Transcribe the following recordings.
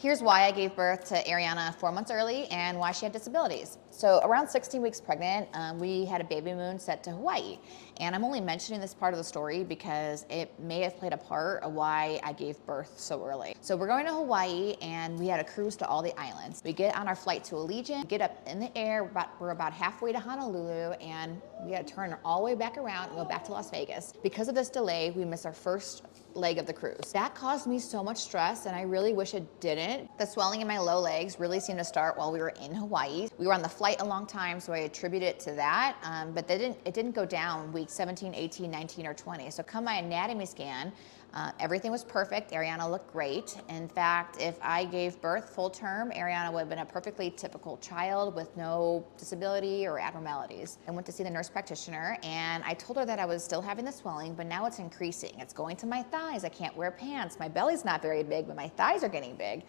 Here's why I gave birth to Ariana 4 months early and why she had disabilities. So around 16 weeks pregnant, we had a baby moon set to Hawaii. And I'm only mentioning this part of the story because it may have played a part of why I gave birth so early. So we're going to Hawaii and we had a cruise to all the islands. We get on our flight to Allegiant, get up in the air, we're about halfway to Honolulu, and we had to turn all the way back around and go back to Las Vegas. Because of this delay, we missed our first leg of the cruise. That caused me so much stress, and I really wish it didn't. The swelling in my low legs really seemed to start while we were in Hawaii. We were on the flight a long time, so I attribute it to that, but it didn't go down week 17, 18, 19, or 20. So come my anatomy scan, everything was perfect. Ariana looked great. In fact, if I gave birth full term, Ariana would have been a perfectly typical child with no disability or abnormalities. I went to see the nurse practitioner and I told her that I was still having the swelling, but now it's increasing. It's going to my thighs. I can't wear pants. My belly's not very big, but my thighs are getting big.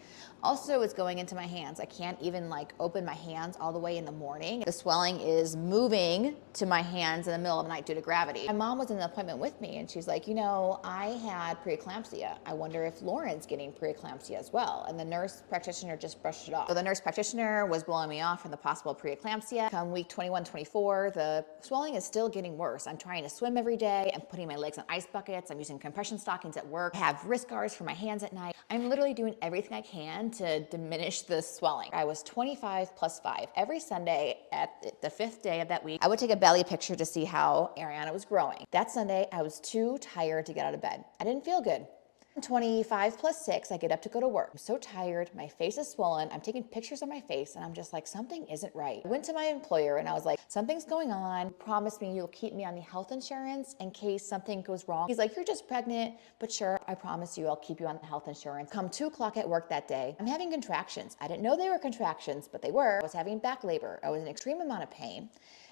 Also, it's going into my hands. I can't even open my hands all the way in the morning. The swelling is moving to my hands in the middle of the night due to gravity. My mom was in an appointment with me and she's like, I had preeclampsia. I wonder if Lauren's getting preeclampsia as well. And the nurse practitioner just brushed it off. So the nurse practitioner was blowing me off from the possible preeclampsia. Come week 21, 24, the swelling is still getting worse. I'm trying to swim every day. I'm putting my legs on ice buckets. I'm using compression stockings at work. I have wrist guards for my hands at night. I'm literally doing everything I can to diminish the swelling. I was 25 plus 5. Every Sunday at the 5th day of that week, I would take a belly picture to see how Ariana was growing. That Sunday, I was too tired to get out of bed. I didn't feel good. 25 plus 6, I get up to go to work. I'm so tired, my face is swollen, I'm taking pictures of my face and I'm just like, something isn't right. I went to my employer and I was like, something's going on. Promise me you'll keep me on the health insurance in case something goes wrong. He's like, you're just pregnant, but sure, I promise you I'll keep you on the health insurance. Come 2 o'clock at work that day, I'm having contractions. I didn't know they were contractions, but they were. I was having back labor. I was in extreme amount of pain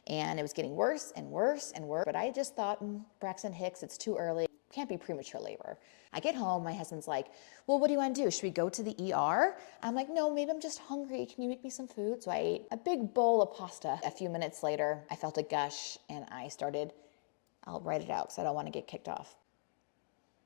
and it was getting worse and worse and worse. But I just thought, Braxton Hicks, it's too early. Can't be premature labor. I get home, my husband's like, well, what do you want to do? Should we go to the ER? I'm like, no, maybe I'm just hungry. Can you make me some food? So I ate a big bowl of pasta. A few minutes later, I felt a gush and I'll write it out because I don't want to get kicked off.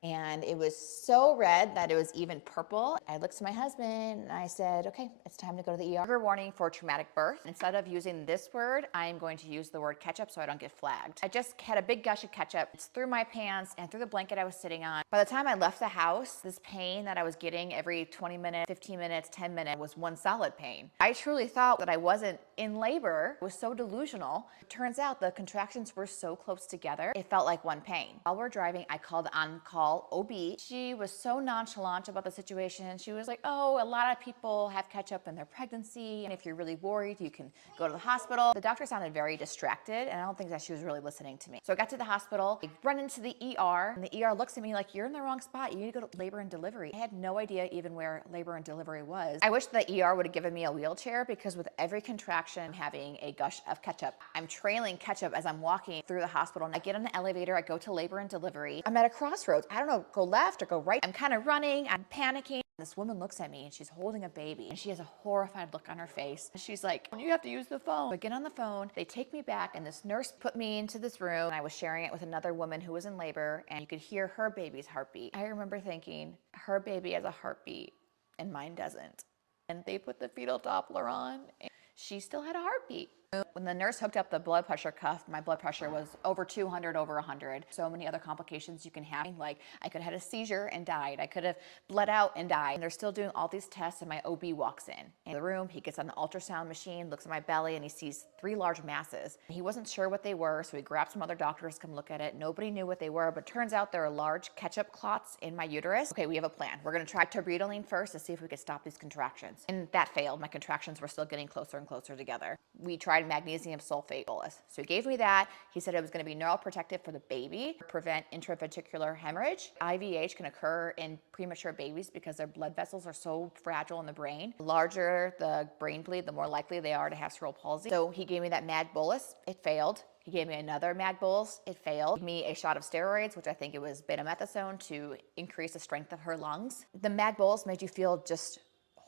And it was so red that it was even purple. I looked to my husband and I said, okay, it's time to go to the ER. Trigger warning for traumatic birth. Instead of using this word, I'm going to use the word ketchup so I don't get flagged. I just had a big gush of ketchup. It's through my pants and through the blanket I was sitting on. By the time I left the house, this pain that I was getting every 20 minutes, 15 minutes, 10 minutes was one solid pain. I truly thought that I wasn't in labor. It was so delusional. It turns out the contractions were so close together, it felt like one pain. While we're driving, I called on-call OB. She was so nonchalant about the situation. She was like, oh, a lot of people have catch-up in their pregnancy, and if you're really worried, you can go to the hospital. The doctor sounded very distracted, and I don't think that she was really listening to me. So I got to the hospital, I run into the ER, and the ER looks at me like, you're in the wrong spot. You need to go to labor and delivery. I had no idea even where labor and delivery was. I wish the ER would have given me a wheelchair because with every contraction, I'm having a gush of ketchup. I'm trailing ketchup as I'm walking through the hospital. I get on the elevator, I go to labor and delivery. I'm at a crossroads. I don't know, go left or go right. I'm kind of running, I'm panicking. This woman looks at me and she's holding a baby and she has a horrified look on her face. She's like, you have to use the phone. So I get on the phone, they take me back and this nurse put me into this room and I was sharing it with another woman who was in labor and you could hear her baby's heartbeat. I remember thinking, her baby has a heartbeat and mine doesn't. And they put the fetal Doppler on and she still had a heartbeat. When the nurse hooked up the blood pressure cuff, my blood pressure was over 200, over 100. So many other complications you can have. Like I could have had a seizure and died. I could have bled out and died. And they're still doing all these tests and my OB walks in the room. He gets on the ultrasound machine, looks at my belly and he sees 3 large masses. He wasn't sure what they were, so he grabbed some other doctors to come look at it. Nobody knew what they were, but turns out there are large ketchup clots in my uterus. Okay, we have a plan. We're gonna try terbutaline first to see if we could stop these contractions. And that failed. My contractions were still getting closer and closer together. We tried magnesium sulfate bolus. So he gave me that. He said it was going to be neuroprotective for the baby, prevent intraventricular hemorrhage. IVH can occur in premature babies because their blood vessels are so fragile in the brain. The larger the brain bleed, the more likely they are to have cerebral palsy. So he gave me that MAG bolus. It failed. He gave me another MAG bolus. It failed. He gave me a shot of steroids, which I think it was betamethasone to increase the strength of her lungs. The MAG bolus made you feel just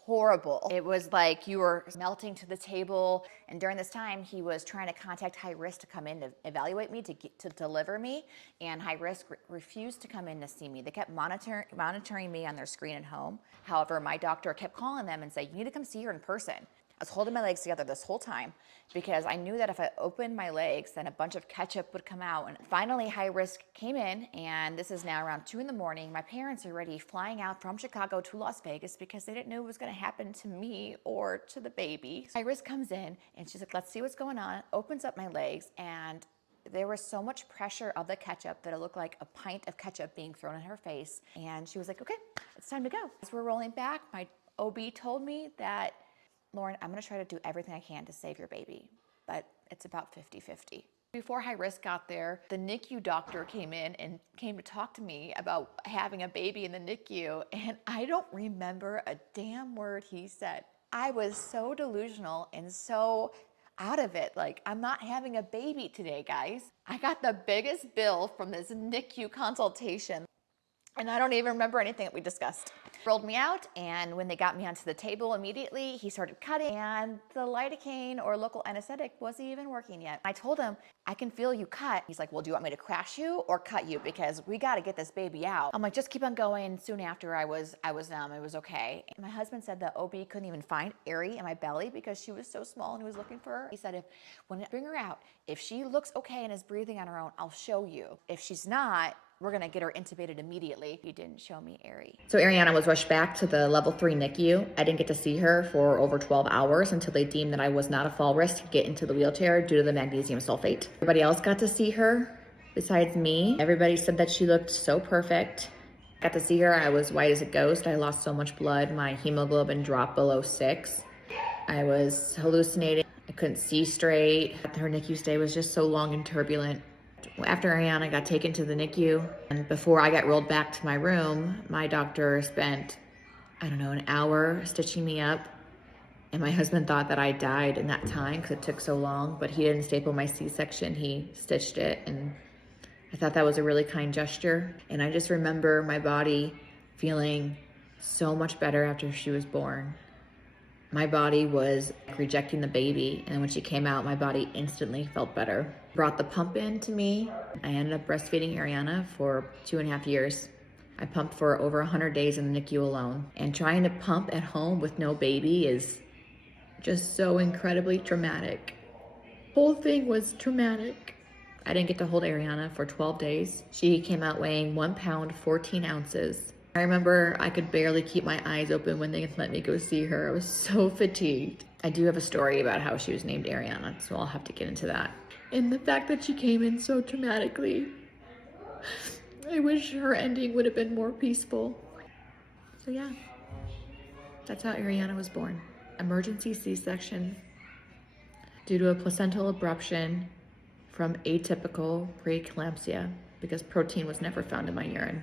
horrible. It was like you were melting to the table. And during this time, he was trying to contact high risk to come in to evaluate me, to deliver me. And high risk refused to come in to see me. They kept monitoring me on their screen at home. However, my doctor kept calling them and saying, you need to come see her in person. I was holding my legs together this whole time because I knew that if I opened my legs, then a bunch of ketchup would come out. And finally, high risk came in, and this is now around 2 in the morning. My parents are already flying out from Chicago to Las Vegas because they didn't know what was going to happen to me or to the baby. High risk comes in, and she's like, let's see what's going on, opens up my legs, and there was so much pressure of the ketchup that it looked like a pint of ketchup being thrown in her face. And she was like, okay, it's time to go. As we're rolling back, my OB told me that, Lauren, I'm gonna try to do everything I can to save your baby, but it's about 50-50. Before high risk got there, the NICU doctor came in and came to talk to me about having a baby in the NICU, and I don't remember a damn word he said. I was so delusional and so out of it. Like, I'm not having a baby today, guys. I got the biggest bill from this NICU consultation, and I don't even remember anything that we discussed. Rolled me out, and when they got me onto the table immediately, he started cutting, and the lidocaine or local anesthetic wasn't even working yet. I told him, I can feel you cut. He's like, well, do you want me to crash you or cut you? Because we got to get this baby out. I'm like, just keep on going. Soon after, I was okay. And my husband said the OB couldn't even find Ari in my belly because she was so small and he was looking for her. He said, when I bring her out, if she looks okay and is breathing on her own, I'll show you. If she's not, we're gonna get her intubated immediately. He didn't show me Ari. So Ariana was rushed back to the level 3 NICU. I didn't get to see her for over 12 hours until they deemed that I was not a fall risk to get into the wheelchair due to the magnesium sulfate. Everybody else got to see her besides me. Everybody said that she looked so perfect. Got to see her, I was white as a ghost. I lost so much blood. My hemoglobin dropped below 6. I was hallucinating. I couldn't see straight. Her NICU stay was just so long and turbulent. After Ariana got taken to the NICU, and before I got rolled back to my room, my doctor spent, I don't know, an hour stitching me up. And my husband thought that I died in that time because it took so long, but he didn't staple my C-section, he stitched it. And I thought that was a really kind gesture. And I just remember my body feeling so much better after she was born. My body was rejecting the baby, and when she came out, my body instantly felt better. Brought the pump in to me. I ended up breastfeeding Ariana for 2.5 years. I pumped for over 100 days in the NICU alone. And trying to pump at home with no baby is just so incredibly traumatic. Whole thing was traumatic. I didn't get to hold Ariana for 12 days. She came out weighing 1 pound, 14 ounces. I remember I could barely keep my eyes open when they let me go see her. I was so fatigued. I do have a story about how she was named Ariana, so I'll have to get into that. And the fact that she came in so traumatically, I wish her ending would have been more peaceful. So yeah, that's how Ariana was born. Emergency C-section due to a placental abruption from atypical preeclampsia because protein was never found in my urine.